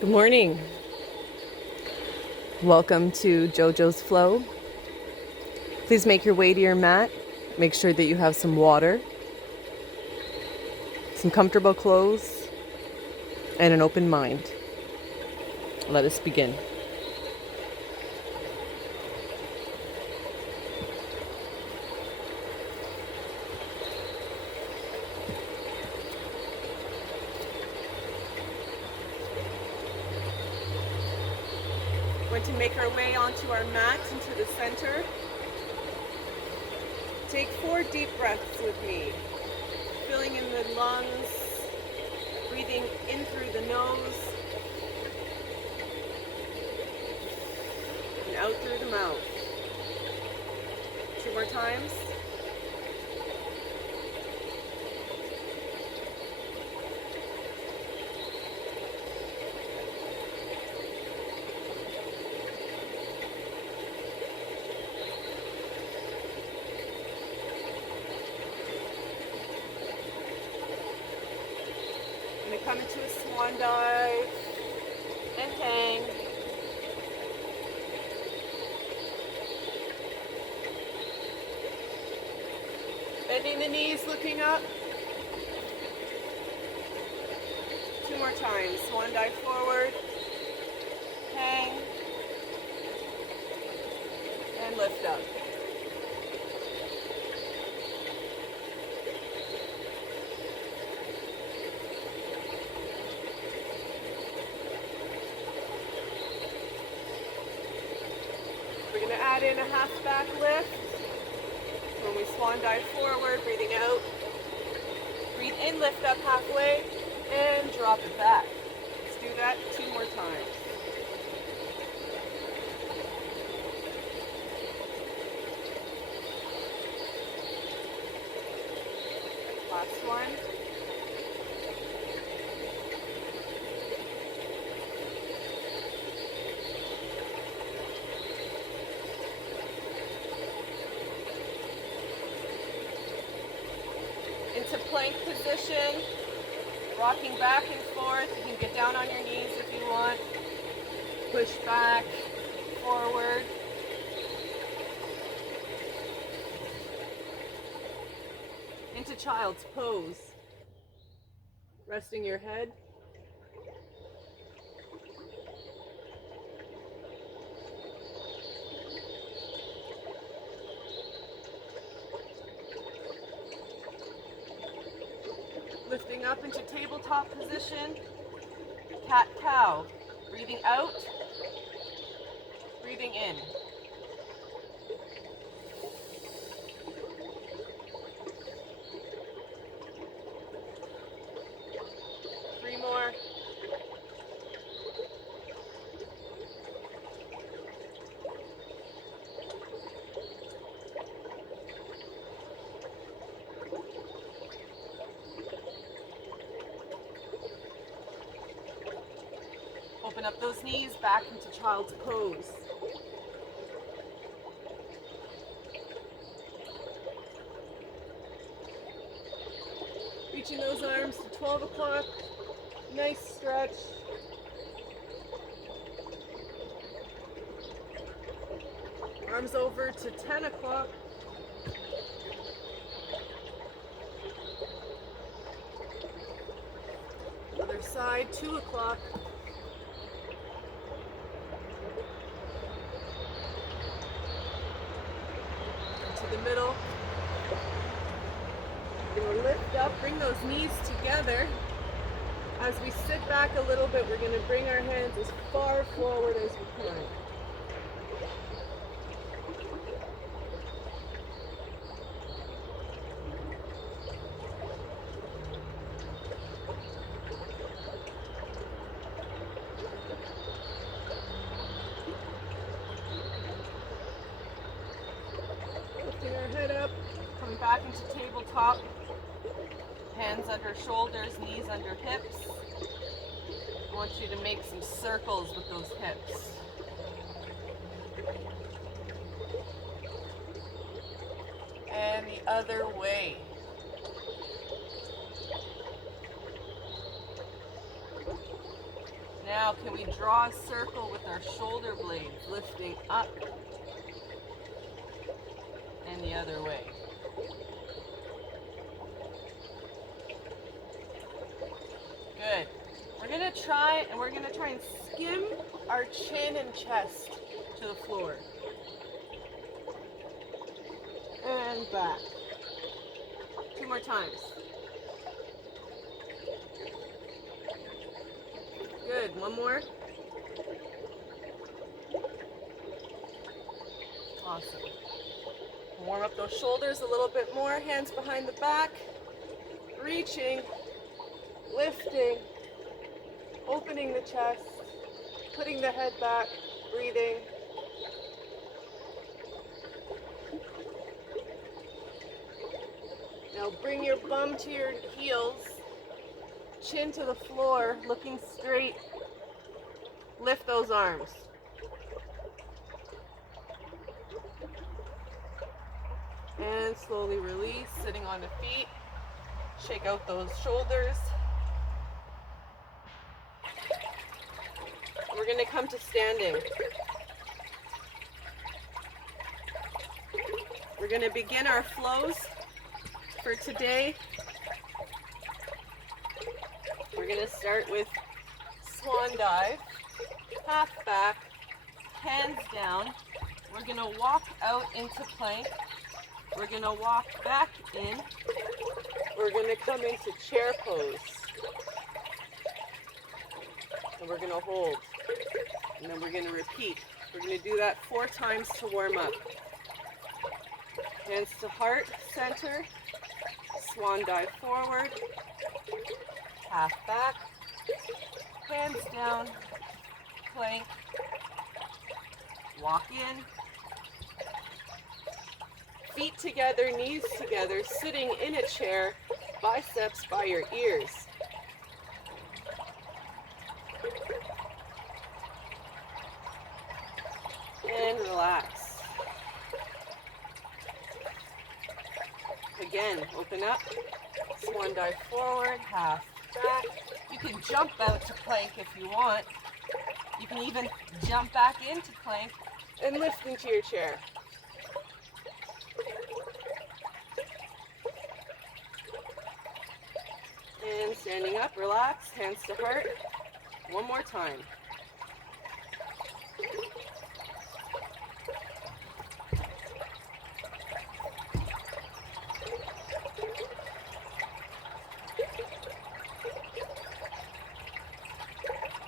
Good morning. Welcome to JoJo's Flow. Please make your way to your mat. Make sure that you have some water, some comfortable clothes, and an open mind. Let us begin. We're going to make our way onto our mat into the center. Take 4 deep breaths with me, filling in the lungs, breathing in through the nose, and out through the mouth. 2 more times. Come into a swan dive and hang. Bending the knees, looking up. 2 more times. Swan dive forward, hang, and lift up. Add in a half back lift. When we swan dive forward, breathing out. Breathe in, lift up halfway, and drop it back. Let's do that 2 more times. Last one. Into plank position, rocking back and forth. You can get down on your knees if you want. Push back, forward. Into child's pose. Resting your head. Lifting up into tabletop position, cat-cow. Breathing out, breathing in. Three more. Open up those knees back into child's pose. Reaching those arms to 12 o'clock. Nice stretch. Arms over to 10 o'clock. Other side, 2 o'clock. Into the middle. We're going to lift up, bring those knees together. As we sit back a little bit, we're going to bring our hands as far forward as we can. Lifting our head up, coming back into tabletop. Hands under shoulders, knees under hips. I want you to make some circles with those hips. And the other way. Now, can we draw a circle with our shoulder blades, lifting up and the other way? Good. We're gonna try and skim our chin and chest to the floor. And back. 2 more times. Good. 1 more. Awesome. Warm up those shoulders a little bit more. Hands behind the back. Reaching. Lifting. Opening the chest. Putting the head back. Breathing. Now bring your bum to your heels. Chin to the floor, looking straight. Lift those arms. And slowly release, sitting on the feet. Shake out those shoulders. We're going to come to standing. We're going to begin our flows for today. We're going to start with swan dive, half back, hands down. We're going to walk out into plank. We're going to walk back in. We're going to come into chair pose. And we're going to hold. And then we're going to repeat. We're going to do that 4 times to warm up. Hands to heart, center. Swan dive forward. Half back. Hands down. Plank. Walk in. Feet together, knees together, sitting in a chair, biceps by your ears. And relax. Again, open up. Swan dive forward, half back. You can jump out to plank if you want. You can even jump back into plank and lift into your chair. And standing up, relax, hands to heart. 1 more time.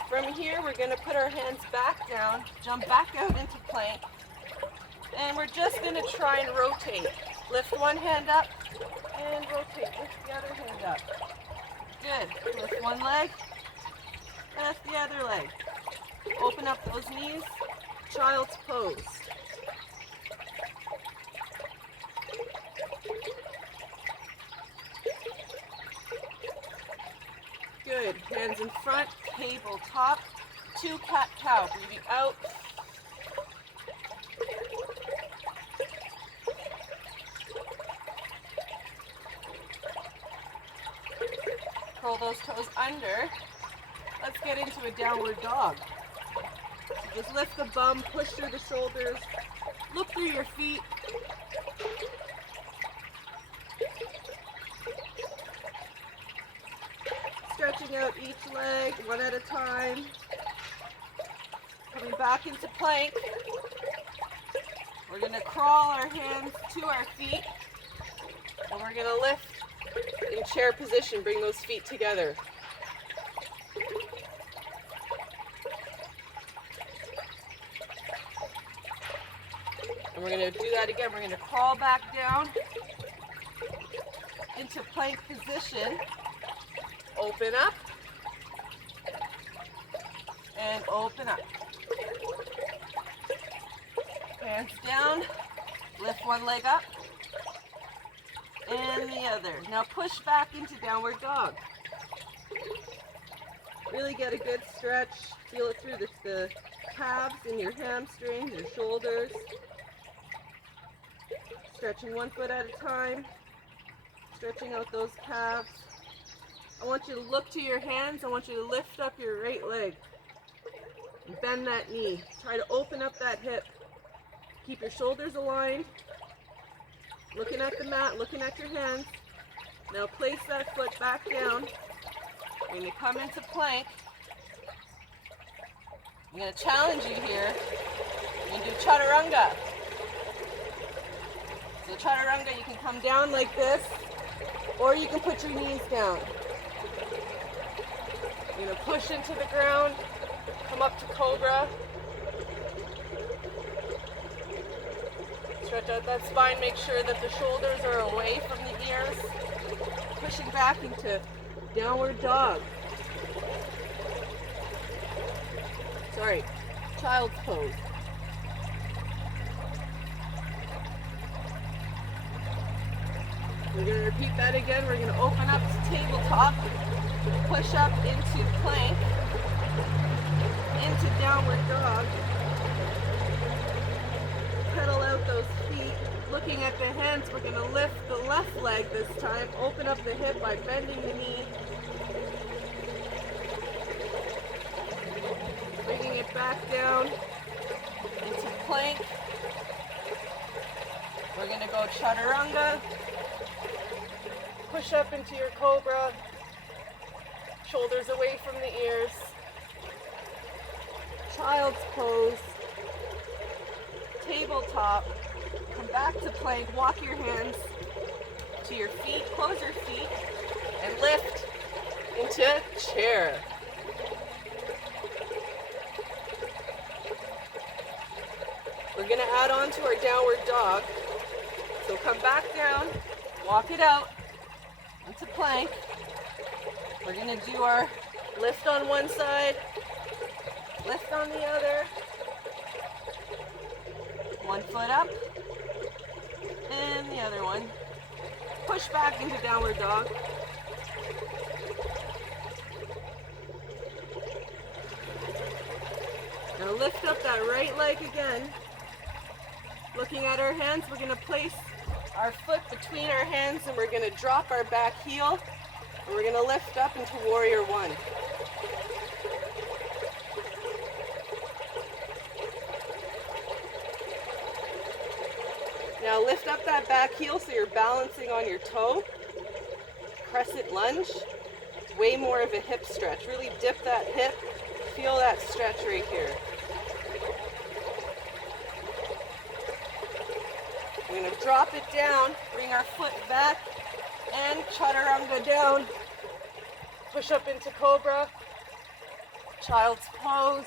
From here, we're going to put our hands back down, jump back out into plank, and we're just going to try and rotate. Lift one hand up and rotate. Lift the other hand up. Good. Lift one leg, lift the other leg. Open up those knees, child's pose. Good. Hands in front, tabletop, 2 cat-cow. Breathing out. Curl those toes under. Let's get into a downward dog. So just lift the bum, push through the shoulders, look through your feet. Stretching out each leg, one at a time. Coming back into plank. We're going to crawl our hands to our feet. And we're going to lift in chair position, bring those feet together. And we're going to do that again. We're going to crawl back down into plank position. Open up. And open up. Hands down. Lift one leg up. And the other. Now push back into downward dog. Really get a good stretch. Feel it through the calves and your hamstrings, your shoulders. Stretching one foot at a time. Stretching out those calves. I want you to look to your hands. I want you to lift up your right leg. And bend that knee. Try to open up that hip. Keep your shoulders aligned. Looking at the mat, looking at your hands. Now place that foot back down. You're going to come into plank. I'm going to challenge you here. You're going to do chaturanga. So chaturanga, you can come down like this, or you can put your knees down. You're going to push into the ground, come up to cobra. Stretch out that spine, make sure that the shoulders are away from the ears. Pushing back into downward dog. Sorry, child's pose. We're going to repeat that again. We're going to open up to tabletop, push up into plank, into downward dog. Pedal out those feet. Looking at the hands, we're going to lift the left leg this time. Open up the hip by bending the knee. Bringing it back down into plank. We're going to go chaturanga. Push up into your cobra. Shoulders away from the ears. Child's pose. Tabletop. Come back to plank. Walk your hands to your feet. Close your feet. And lift into chair. We're going to add on to our downward dog. So come back down. Walk it out into plank. We're going to do our lift on one side, lift on the other. One foot up, and the other one. Push back into downward dog. Now lift up that right leg again. Looking at our hands, we're going to place our foot between our hands and we're going to drop our back heel. And we're going to lift up into warrior one. Now lift up that back heel so you're balancing on your toe. Crescent lunge. Way more of a hip stretch. Really dip that hip. Feel that stretch right here. We're going to drop it down, bring our foot back, and chaturanga down. Push up into cobra, child's pose,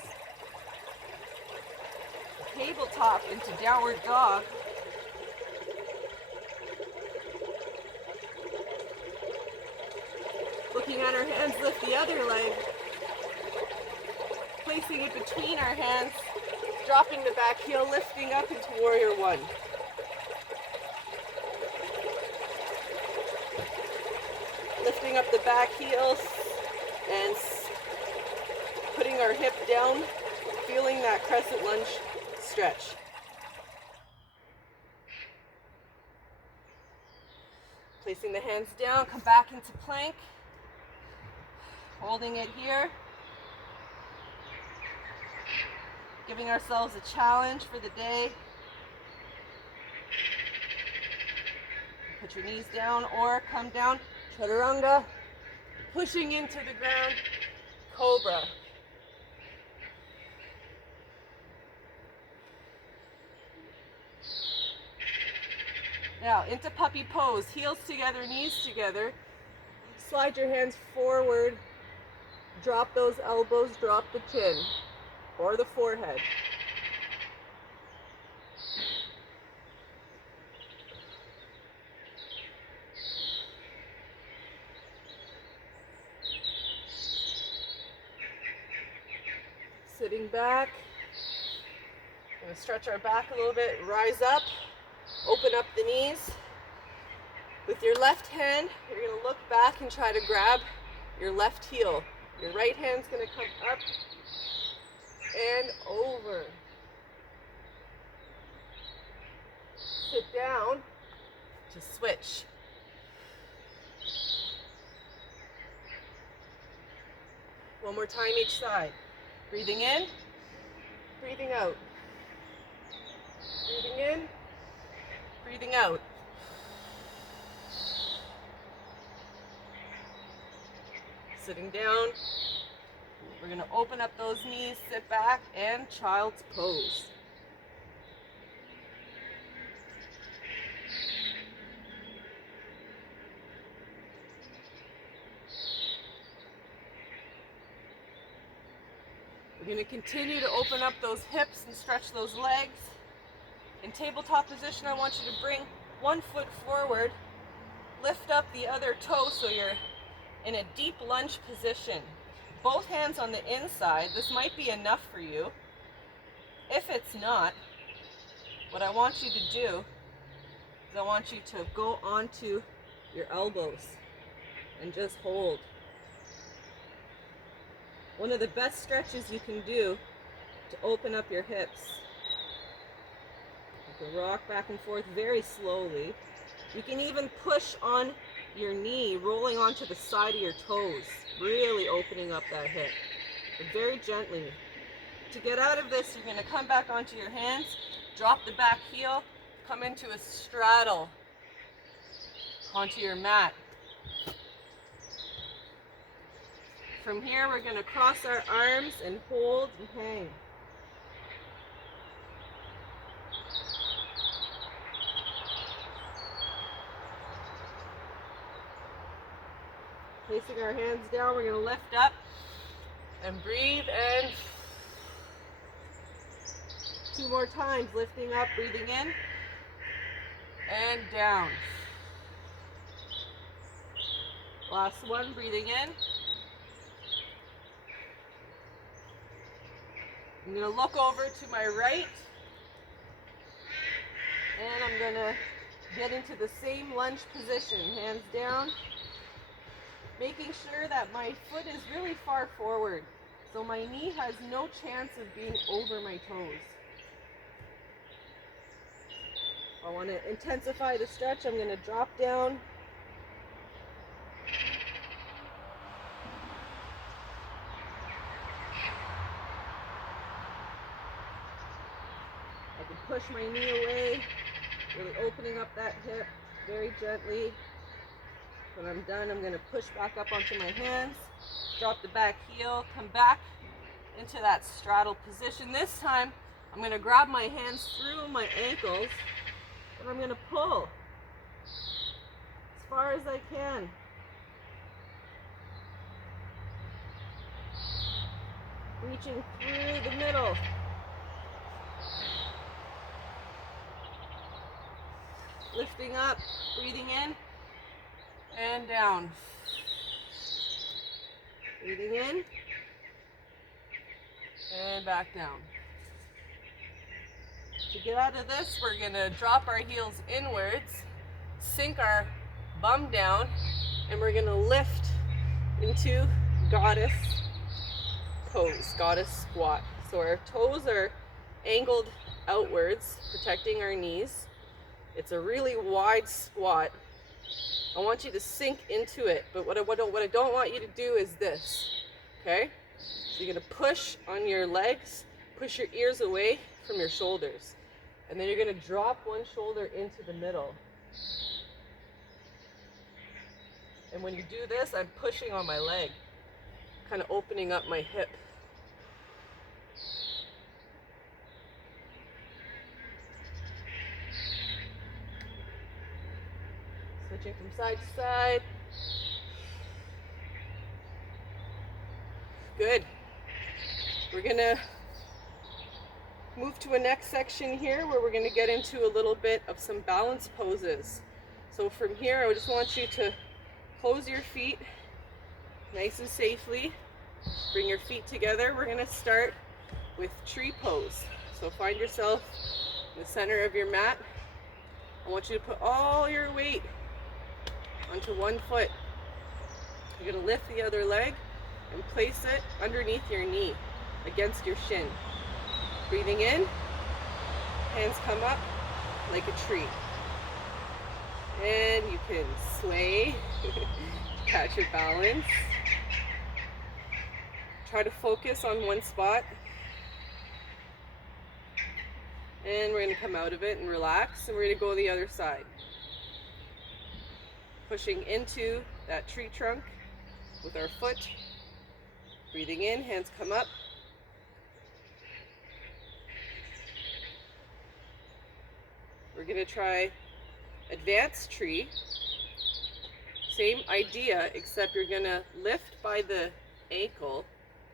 tabletop into downward dog. Looking at our hands, lift the other leg, placing it between our hands, dropping the back heel, lifting up into warrior one. Lifting up the back heels and putting our hip down, feeling that crescent lunge stretch. Placing the hands down, come back into plank, holding it here. Giving ourselves a challenge for the day. Put your knees down or come down. Chaturanga, pushing into the ground, cobra. Now into puppy pose, heels together, knees together. Slide your hands forward, drop those elbows, drop the chin or the forehead. Sitting back, we're going to stretch our back a little bit, rise up, open up the knees. With your left hand, you're going to look back and try to grab your left heel. Your right hand's going to come up and over. Sit down to switch. One more time each side. Breathing in breathing out. Breathing in, breathing out. Sitting down. We're going to open up those knees, sit back, and child's pose. We're going to continue to open up those hips and stretch those legs. In tabletop position, I want you to bring one foot forward, lift up the other toe so you're in a deep lunge position. Both hands on the inside. This might be enough for you. If it's not, what I want you to do is I want you to go onto your elbows and just hold. One of the best stretches you can do to open up your hips. You can rock back and forth very slowly. You can even push on your knee, rolling onto the side of your toes, really opening up that hip, but very gently. To get out of this, you're going to come back onto your hands, drop the back heel, come into a straddle onto your mat. From here, we're going to cross our arms and hold and hang. Placing our hands down, we're going to lift up and breathe, and 2 more times, lifting up, breathing in, and down. Last one, breathing in. I'm going to look over to my right, and I'm going to get into the same lunge position, hands down, making sure that my foot is really far forward, so my knee has no chance of being over my toes. I want to intensify the stretch. I'm going to drop down. I can push my knee away, really opening up that hip very gently. When I'm done, I'm going to push back up onto my hands, drop the back heel, come back into that straddle position. This time, I'm going to grab my hands through my ankles, and I'm going to pull as far as I can. Reaching through the middle. Lifting up, breathing in, and down. Breathing in, and back down. To get out of this, we're going to drop our heels inwards, sink our bum down, and we're going to lift into goddess pose, goddess squat. So our toes are angled outwards, protecting our knees. It's a really wide squat. I want you to sink into it, but what I don't want you to do is this, okay? So you're gonna push on your legs, push your ears away from your shoulders, and then you're gonna drop one shoulder into the middle. And when you do this, I'm pushing on my leg, kind of opening up my hip. Switching from side to side. Good. We're gonna move to a next section here where we're gonna get into a little bit of some balance poses. So from here, I just want you to close your feet nice and safely. Bring your feet together. We're gonna start with tree pose. So find yourself in the center of your mat. I want you to put all your weight onto one foot. You're going to lift the other leg and place it underneath your knee, against your shin. Breathing in, hands come up like a tree. And you can sway, catch your balance. Try to focus on one spot. And we're going to come out of it and relax, and we're going to go the other side. Pushing into that tree trunk with our foot. Breathing in, hands come up. We're going to try advanced tree. Same idea, except you're going to lift by the ankle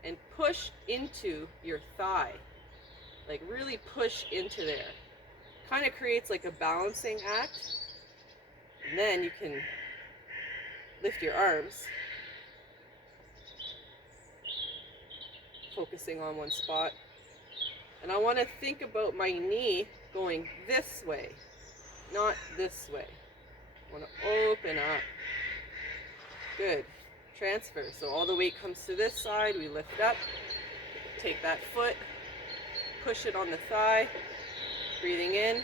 and push into your thigh. Like really push into there. Kind of creates like a balancing act. And then you can lift your arms, focusing on one spot. And I want to think about my knee going this way, not this way. I want to open up. Good. Transfer. So all the weight comes to this side. We lift up. Take that foot. Push it on the thigh. Breathing in.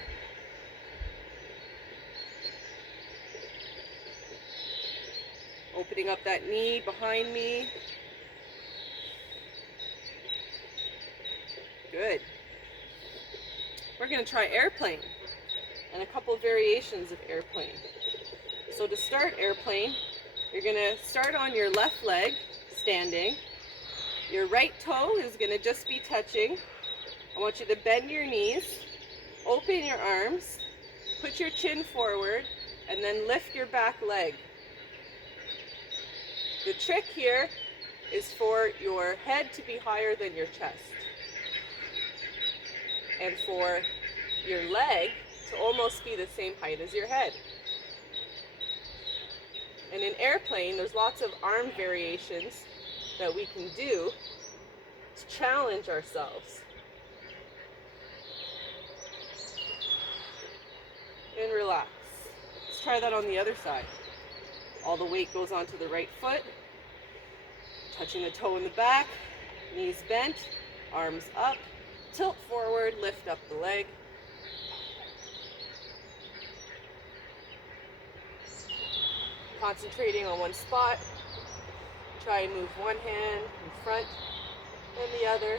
Opening up that knee behind me. Good. We're going to try airplane and a couple variations of airplane. So to start airplane, you're going to start on your left leg, standing. Your right toe is going to just be touching. I want you to bend your knees, open your arms, put your chin forward, and then lift your back leg. The trick here is for your head to be higher than your chest, and for your leg to almost be the same height as your head. And in airplane, there's lots of arm variations that we can do to challenge ourselves. And relax. Let's try that on the other side. All the weight goes onto the right foot, touching the toe in the back, knees bent, arms up, tilt forward, lift up the leg. Concentrating on one spot. Try and move one hand in front and the other.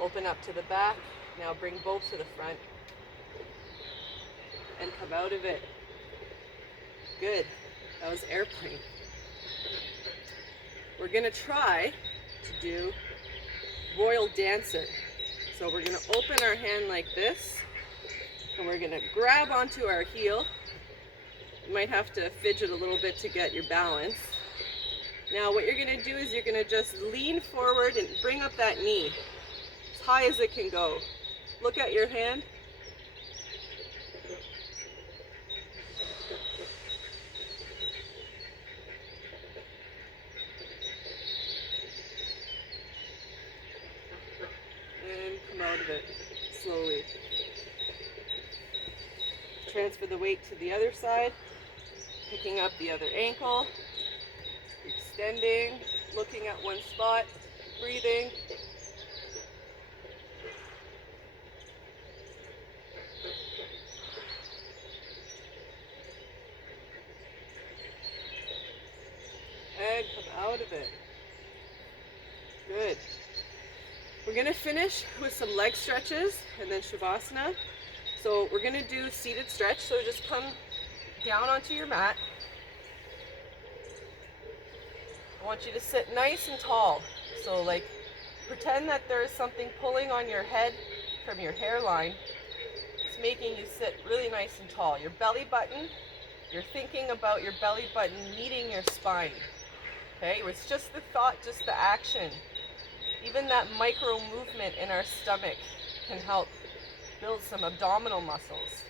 Open up to the back. Now bring both to the front. And come out of it. Good. That was airplane. We're going to try to do royal dancer. So we're going to open our hand like this, and we're going to grab onto our heel. You might have to fidget a little bit to get your balance. Now what you're going to do is you're going to just lean forward and bring up that knee as high as it can go. Look at your hand. And come out of it slowly. Transfer the weight to the other side, picking up the other ankle, extending, looking at one spot, breathing. And come out of it. Good. We're going to finish with some leg stretches and then Shavasana. So we're going to do seated stretch. So just come down onto your mat. I want you to sit nice and tall. So like pretend that there is something pulling on your head from your hairline. It's making you sit really nice and tall. Your belly button, you're thinking about your belly button meeting your spine. Okay, it's just the thought, just the action. Even that micro movement in our stomach can help build some abdominal muscles.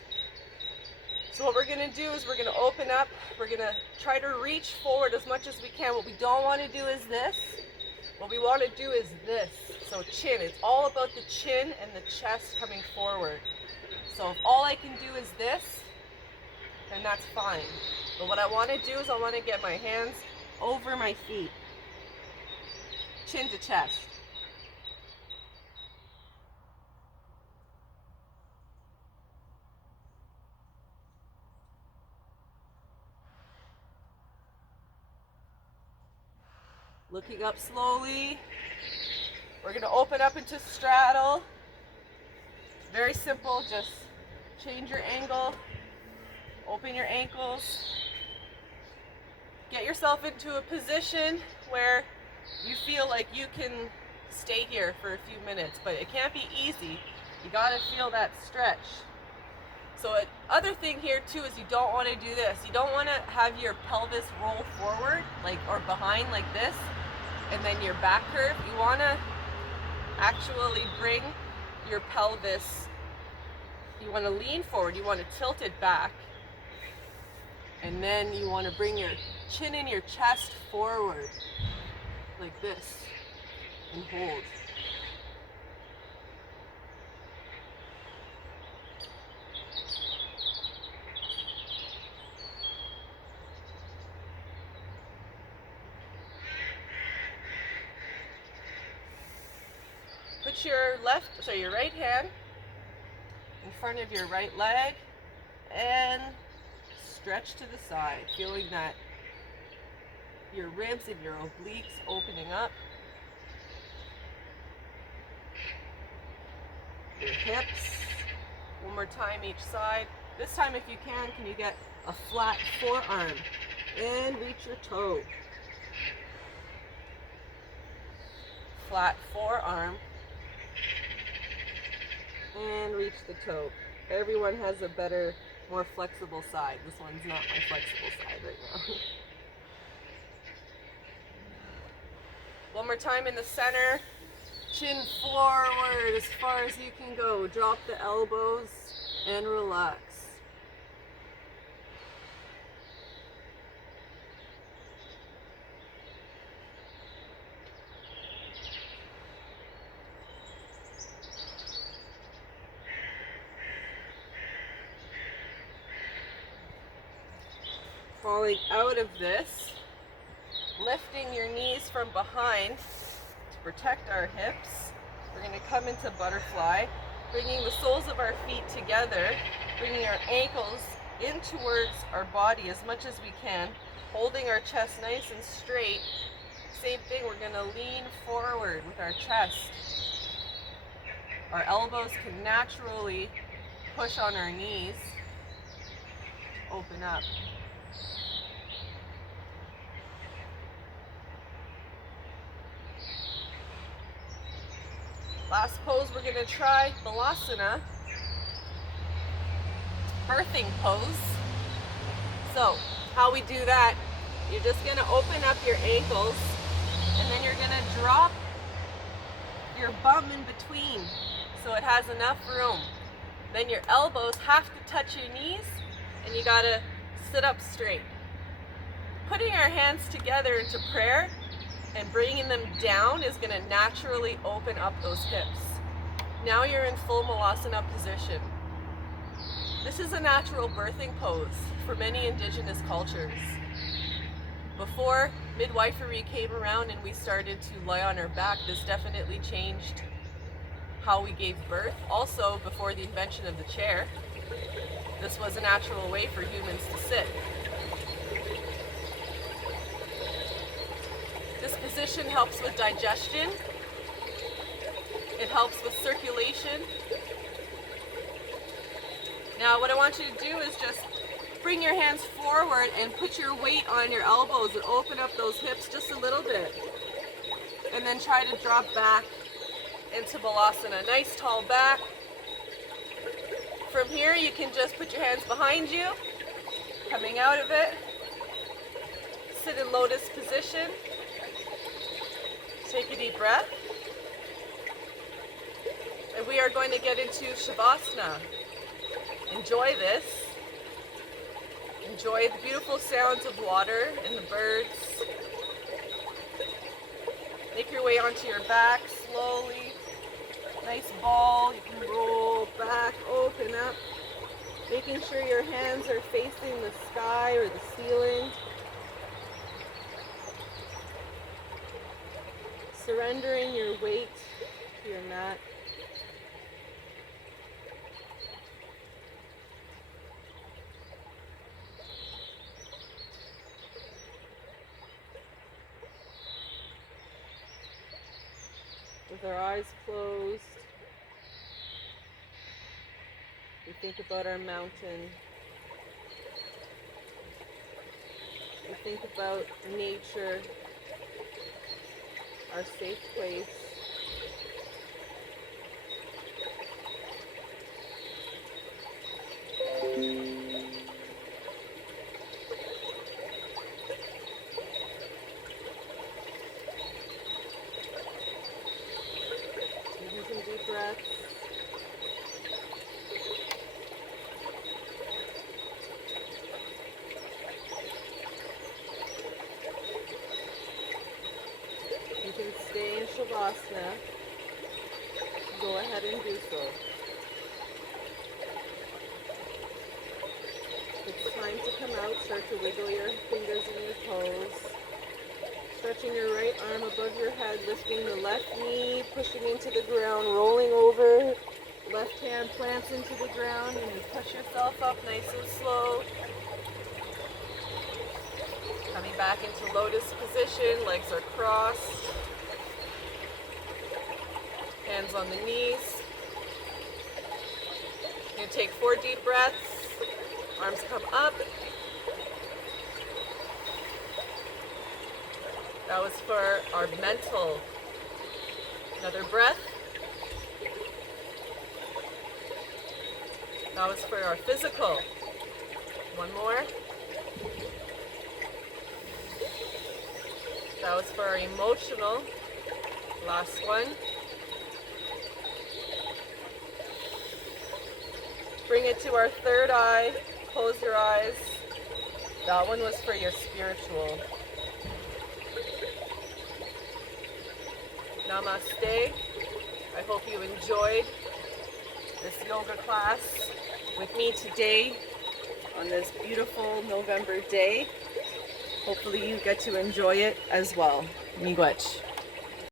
So what we're going to do is we're going to open up. We're going to try to reach forward as much as we can. What we don't want to do is this. What we want to do is this. So chin. It's all about the chin and the chest coming forward. So if all I can do is this, then that's fine. But what I want to do is I want to get my hands over my feet. Chin to chest. Looking up slowly. We're going to open up into straddle. Very simple, just change your angle, open your ankles, get yourself into a position where you feel like you can stay here for a few minutes, but it can't be easy. You gotta feel that stretch. So other thing here too is you don't want to do this. You don't want to have your pelvis roll forward or behind like this and then your back curve. You want to actually bring your pelvis, you want to lean forward, you want to tilt it back, and then you want to bring your chin and your chest forward like this and hold. Put your right hand in front of your right leg and stretch to the side, feeling that your ribs and your obliques opening up. Your hips. One more time each side. This time, if you can you get a flat forearm and reach your toe. Flat forearm and reach the toe. Everyone has a better, more flexible side. This one's not my flexible side right now. One more time in the center. Chin forward as far as you can go. Drop the elbows and relax. Falling out of this, lifting your knees from behind to protect our hips. We're going to come into butterfly, bringing the soles of our feet together, bringing our ankles in towards our body as much as we can, holding our chest nice and straight. Same thing, we're going to lean forward with our chest. Our elbows can naturally push on our knees, open up. Last pose, we're going to try Balasana, birthing pose. So, how we do that, you're just going to open up your ankles, and then you're going to drop your bum in between so it has enough room. Then your elbows have to touch your knees, and you got to sit up straight. Putting our hands together into prayer and bringing them down is going to naturally open up those hips. Now you're in full Malasana position. This is a natural birthing pose for many indigenous cultures. Before midwifery came around and we started to lie on our back, this definitely changed how we gave birth. Also, before the invention of the chair, this was a natural way for humans to sit. This position helps with digestion. It helps with circulation. Now what I want you to do is just bring your hands forward and put your weight on your elbows and open up those hips just a little bit. And then try to drop back into Balasana. Nice tall back. From here you can just put your hands behind you, coming out of it. Sit in lotus position. Take a deep breath. And we are going to get into Shavasana. Enjoy this. Enjoy the beautiful sounds of water and the birds. Make your way onto your back slowly. Nice ball. You can roll back, open up. Making sure your hands are facing the sky or the ceiling. Surrendering your weight to your mat. With our eyes closed, We think about our mountain. We think about nature, our safe place. Taking some deep breaths. You can stay in Shavasana. Go ahead and do so. It's time to come out. Start to wiggle your fingers and your toes. Stretching your right arm above your head, lifting the left knee, pushing into the ground, rolling over. Left hand plants into the ground, and you push yourself up nice and slow. Coming back into lotus position, legs are crossed. Hands on the knees. You take 4 deep breaths. Arms come up. That was for our mental. Another breath. That was for our physical. One more. That was for our emotional. Last one. Bring it to our third eye. Close your eyes. That one was for your spiritual. Namaste. I hope you enjoyed this yoga class with me today on this beautiful November day. Hopefully you get to enjoy it as well. Miigwech.